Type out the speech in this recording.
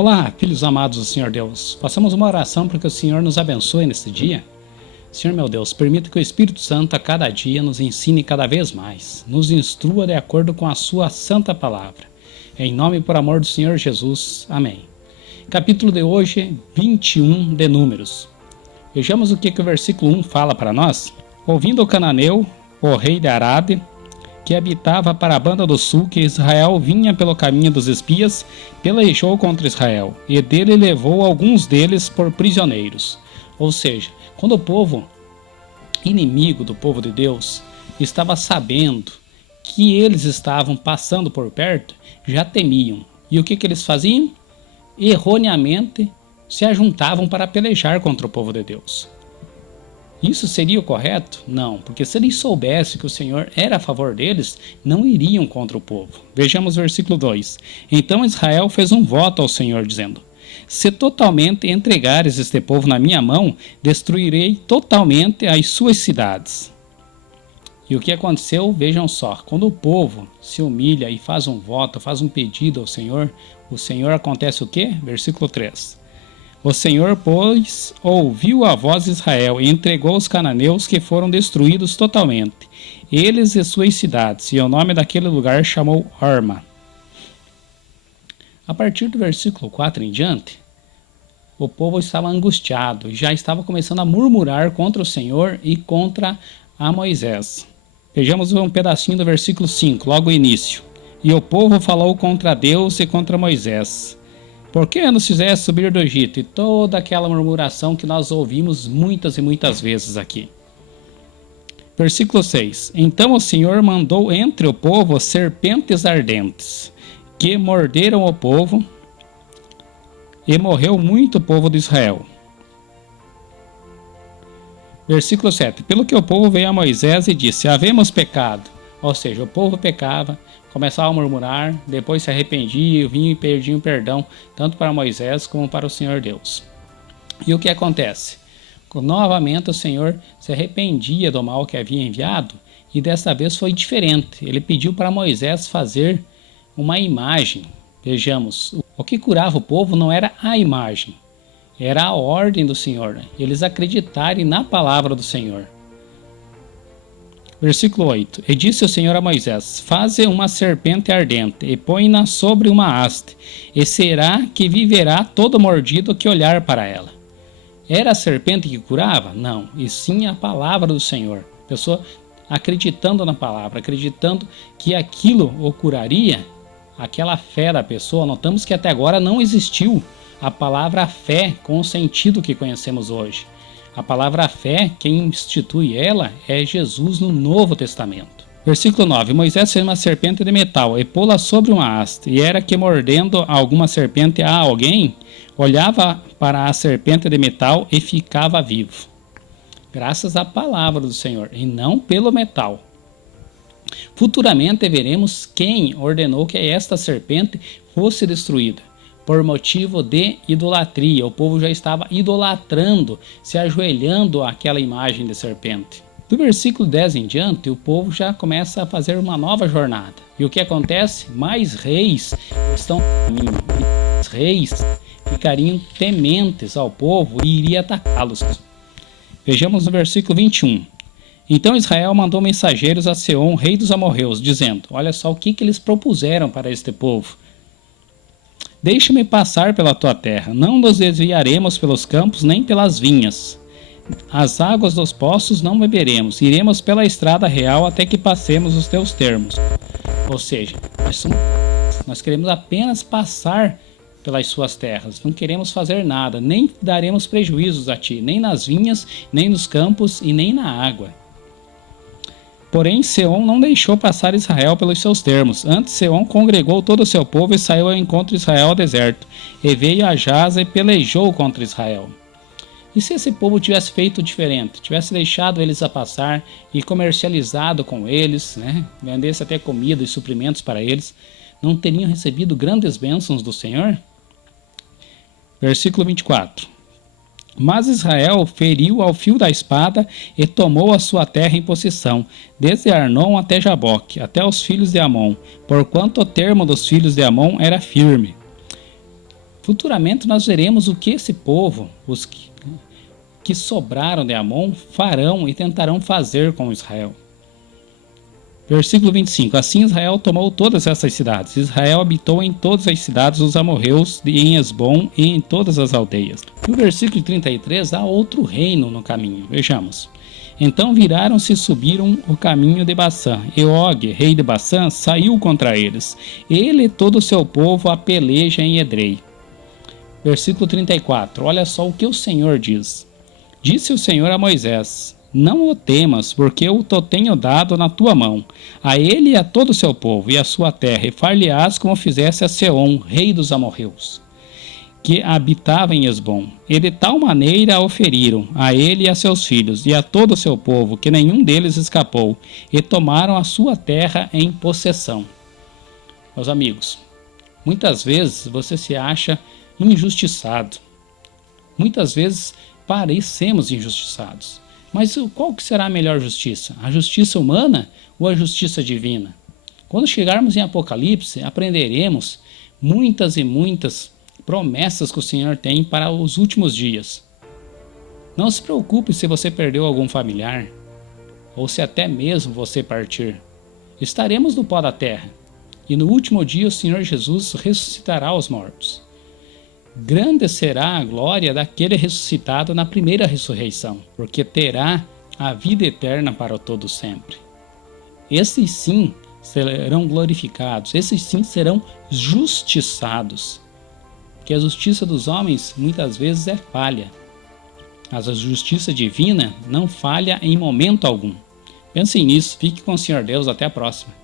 Olá, filhos amados do Senhor Deus. Façamos uma oração para que o Senhor nos abençoe neste dia. Senhor meu Deus, permita que o Espírito Santo a cada dia nos ensine cada vez mais, nos instrua de acordo com a sua santa palavra. Em nome e por amor do Senhor Jesus. Amém. Capítulo de hoje, 21 de Números. Vejamos o que o versículo 1 fala para nós. Ouvindo o cananeu, o rei de Arade, que habitava para a banda do sul, que Israel vinha pelo caminho dos espias, pelejou contra Israel, e dele levou alguns deles por prisioneiros. Ou seja, quando o povo inimigo do povo de Deus estava sabendo que eles estavam passando por perto, já temiam. E o que eles faziam? Erroneamente se ajuntavam para pelejar contra o povo de Deus. Isso seria o correto? Não, porque se eles soubessem que o Senhor era a favor deles, não iriam contra o povo. Vejamos o versículo 2. Então Israel fez um voto ao Senhor, dizendo: se totalmente entregares este povo na minha mão, destruirei totalmente as suas cidades. E o que aconteceu? Vejam só, quando o povo se humilha e faz um voto, faz um pedido ao Senhor, o Senhor acontece o quê? Versículo 3. O Senhor, pois, ouviu a voz de Israel e entregou os cananeus, que foram destruídos totalmente, eles e suas cidades, e o nome daquele lugar chamou Horma. A partir do versículo 4 em diante, o povo estava angustiado e já estava começando a murmurar contra o Senhor e contra a Moisés. Vejamos um pedacinho do versículo 5, logo o início. E o povo falou contra Deus e contra Moisés: por que nos fizeste subir do Egito? E toda aquela murmuração que nós ouvimos muitas e muitas vezes aqui. Versículo 6. Então o Senhor mandou entre o povo serpentes ardentes, que morderam o povo, e morreu muito o povo de Israel. Versículo 7. Pelo que o povo veio a Moisés e disse: havemos pecado. Ou seja, o povo pecava, começava a murmurar, depois se arrependia, vinha e perdia o perdão, tanto para Moisés como para o Senhor Deus. E o que acontece? Novamente o Senhor se arrependia do mal que havia enviado, e desta vez foi diferente. Ele pediu para Moisés fazer uma imagem. Vejamos, o que curava o povo não era a imagem, era a ordem do Senhor, eles acreditarem na palavra do Senhor. Versículo 8. E disse o Senhor a Moisés: faze uma serpente ardente, e põe-na sobre uma haste, e será que viverá todo mordido que olhar para ela. Era a serpente que curava? Não, e sim a palavra do Senhor. A pessoa acreditando na palavra, acreditando que aquilo o curaria, aquela fé da pessoa. Notamos que até agora não existiu a palavra fé com o sentido que conhecemos hoje. A palavra fé, quem institui ela é Jesus no Novo Testamento. Versículo 9. Moisés fez uma serpente de metal e pô-la sobre uma haste, e era que mordendo alguma serpente a alguém, olhava para a serpente de metal e ficava vivo. Graças à palavra do Senhor, e não pelo metal. Futuramente veremos quem ordenou que esta serpente fosse destruída. Por motivo de idolatria. O povo já estava idolatrando, se ajoelhando àquela imagem de serpente. Do versículo 10 em diante, o povo já começa a fazer uma nova jornada. E o que acontece? Mais reis estão no caminho. E os reis ficariam tementes ao povo e iriam atacá-los. Vejamos no versículo 21. Então Israel mandou mensageiros a Seom, rei dos amorreus, dizendo: olha só o que eles propuseram para este povo. Deixa-me passar pela tua terra, não nos desviaremos pelos campos nem pelas vinhas. As águas dos poços não beberemos, iremos pela estrada real até que passemos os teus termos. Ou seja, nós queremos apenas passar pelas suas terras, não queremos fazer nada, nem daremos prejuízos a ti, nem nas vinhas, nem nos campos e nem na água. Porém, Seom não deixou passar Israel pelos seus termos. Antes, Seom congregou todo o seu povo e saiu ao encontro de Israel ao deserto. E veio a Jaza e pelejou contra Israel. E se esse povo tivesse feito diferente? Tivesse deixado eles a passar e comercializado com eles, vendesse até comida e suprimentos para eles, não teriam recebido grandes bênçãos do Senhor? Versículo 24. Mas Israel feriu ao fio da espada e tomou a sua terra em possessão, desde Arnon até Jaboque, até os filhos de Amon, porquanto o termo dos filhos de Amon era firme. Futuramente nós veremos o que esse povo, os que sobraram de Amon, farão e tentarão fazer com Israel. Versículo 25. Assim Israel tomou todas essas cidades. Israel habitou em todas as cidades dos amorreus, em Esbom e em todas as aldeias. No versículo 33 há outro reino no caminho. Vejamos. Então viraram-se e subiram o caminho de Bassã. E Og, rei de Bassã, saiu contra eles. Ele e todo o seu povo a peleja em Edrei. Versículo 34. Olha só o que o Senhor diz. Disse o Senhor a Moisés: Não o temas, porque eu o tenho dado na tua mão, a ele e a todo o seu povo, e a sua terra, e far-lhe-ás como fizesse a Seom, rei dos amorreus, que habitava em Esbom. E de tal maneira o feriram, a ele e a seus filhos, e a todo o seu povo, que nenhum deles escapou, e tomaram a sua terra em possessão. Meus amigos, muitas vezes você se acha injustiçado. Muitas vezes parecemos injustiçados. Mas qual que será a melhor justiça? A justiça humana ou a justiça divina? Quando chegarmos em Apocalipse, aprenderemos muitas e muitas promessas que o Senhor tem para os últimos dias. Não se preocupe se você perdeu algum familiar, ou se até mesmo você partir. Estaremos no pó da terra, e no último dia o Senhor Jesus ressuscitará os mortos. Grande será a glória daquele ressuscitado na primeira ressurreição, porque terá a vida eterna para todo sempre. Esses sim serão glorificados, esses sim serão justiçados. Porque a justiça dos homens muitas vezes é falha, mas a justiça divina não falha em momento algum. Pensem nisso, fique com o Senhor Deus, até a próxima.